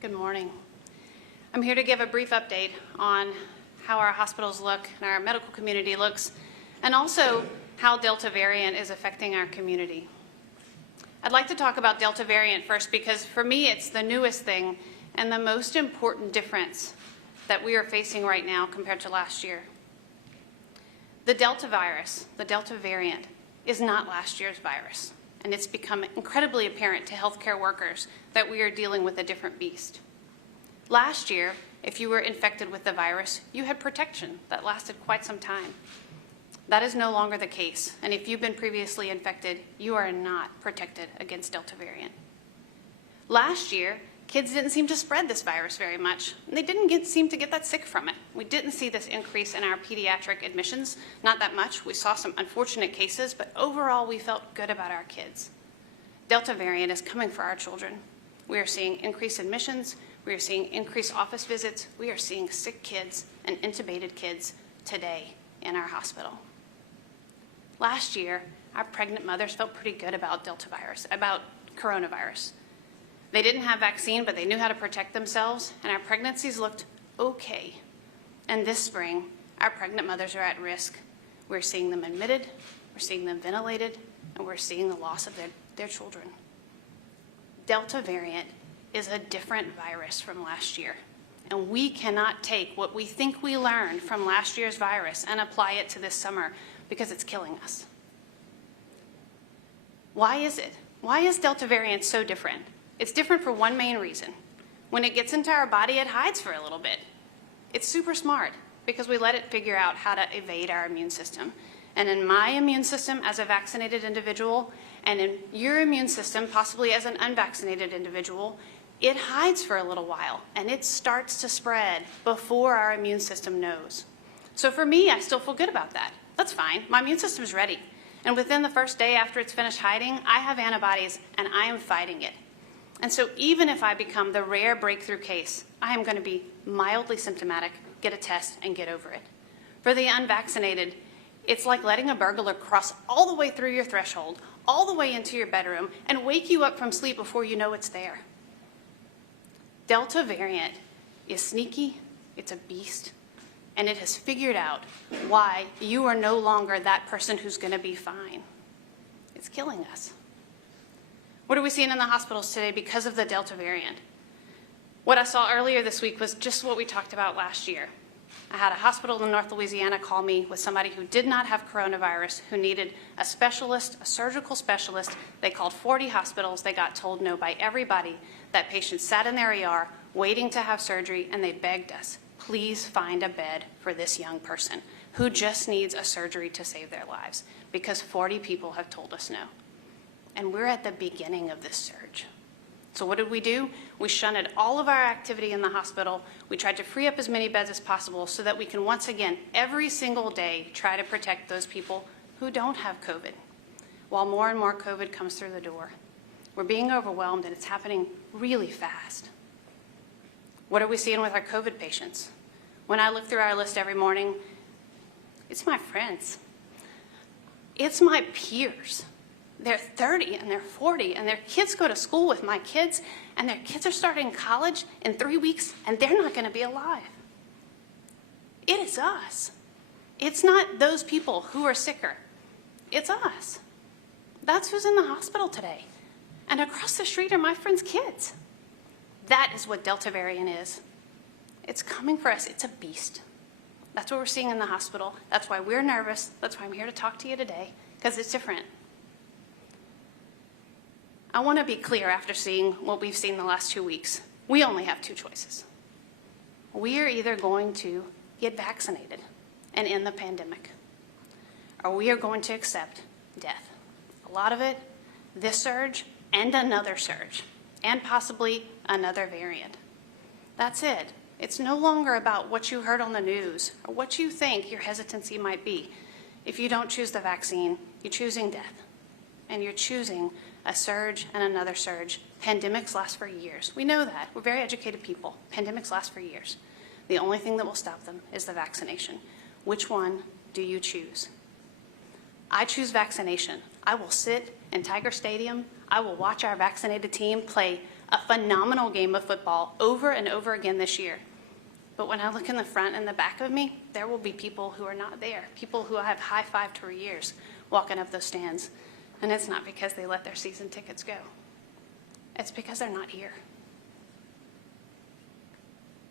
Good morning. I'm here to give a brief update on how our hospitals look and our medical community looks, and also how Delta variant is affecting our community. I'd like to talk about Delta variant first because for me it's the newest thing and the most important difference that we are facing right now compared to last year. The Delta virus, the Delta variant, is not last year's virus, and it's become incredibly apparent to healthcare workers that we are dealing with a different beast. Last year, if you were infected with the virus, you had protection that lasted quite some time. That is no longer the case, and if you've been previously infected, you are not protected against Delta variant. Last year, kids didn't seem to spread this virus very much, and they didn't seem to get that sick from it. We didn't see this increase in our pediatric admissions, not that much. We saw some unfortunate cases, but overall we felt good about our kids. Delta variant is coming for our children. We are seeing increased admissions, we are seeing increased office visits, we are seeing sick kids and intubated kids today in our hospital. Last year, our pregnant mothers felt pretty good about coronavirus. They didn't have vaccine, but they knew how to protect themselves, and our pregnancies looked okay. And this spring, our pregnant mothers are at risk. We're seeing them admitted, we're seeing them ventilated, and we're seeing the loss of their children. Delta variant is a different virus from last year, and we cannot take what we think we learned from last year's virus and apply it to this summer because it's killing us. Why is it? Why is Delta variant so different? It's different for one main reason. When it gets into our body, it hides for a little bit. It's super smart because we let it figure out how to evade our immune system. And in my immune system as a vaccinated individual, and in your immune system, possibly as an unvaccinated individual, it hides for a little while and it starts to spread before our immune system knows. So for me, I still feel good about that. That's fine. My immune system's ready. And within the first day after it's finished hiding, I have antibodies and I am fighting it. And so even if I become the rare breakthrough case, I am going to be mildly symptomatic, get a test, and get over it. For the unvaccinated, it's like letting a burglar cross all the way through your threshold, all the way into your bedroom, and wake you up from sleep before you know it's there. Delta variant is sneaky, it's a beast, and it has figured out why you are no longer that person who's going to be fine. It's killing us. What are we seeing in the hospitals today because of the Delta variant? What I saw earlier this week was just what we talked about last year. I had a hospital in North Louisiana call me with somebody who did not have coronavirus, who needed a specialist, a surgical specialist. They called 40 hospitals. They got told no by everybody. That patient sat in their ER waiting to have surgery, and they begged us, please find a bed for this young person who just needs a surgery to save their lives, because 40 people have told us no. And we're at the beginning of this surge. So what did we do? We shunted all of our activity in the hospital. We tried to free up as many beds as possible so that we can once again, every single day, try to protect those people who don't have COVID, while more and more COVID comes through the door. We're being overwhelmed, and it's happening really fast. What are we seeing with our COVID patients? When I look through our list every morning, it's my friends. It's my peers. They're 30 and they're 40 and their kids go to school with my kids, and their kids are starting college in 3 weeks and they're not going to be alive. It is us. It's not those people who are sicker. It's us. That's who's in the hospital today. And across the street are my friends' kids. That is what Delta variant is. It's coming for us. It's a beast. That's what we're seeing in the hospital. That's why we're nervous. That's why I'm here to talk to you today, because it's different. I want to be clear after seeing what we've seen the last 2 weeks. We only have two choices. We are either going to get vaccinated and end the pandemic, or we are going to accept death. A lot of it, this surge, and another surge, and possibly another variant. That's it. It's no longer about what you heard on the news or what you think your hesitancy might be. If you don't choose the vaccine, you're choosing death, and you're choosing a surge and another surge. Pandemics last for years. We know that. We're very educated people. Pandemics last for years. The only thing that will stop them is the vaccination. Which one do you choose? I choose vaccination. I will sit in Tiger Stadium. I will watch our vaccinated team play a phenomenal game of football over and over again this year. But when I look in the front and the back of me, there will be people who are not there, people who I have high-fived for years walking up those stands. And it's not because they let their season tickets go. It's because they're not here.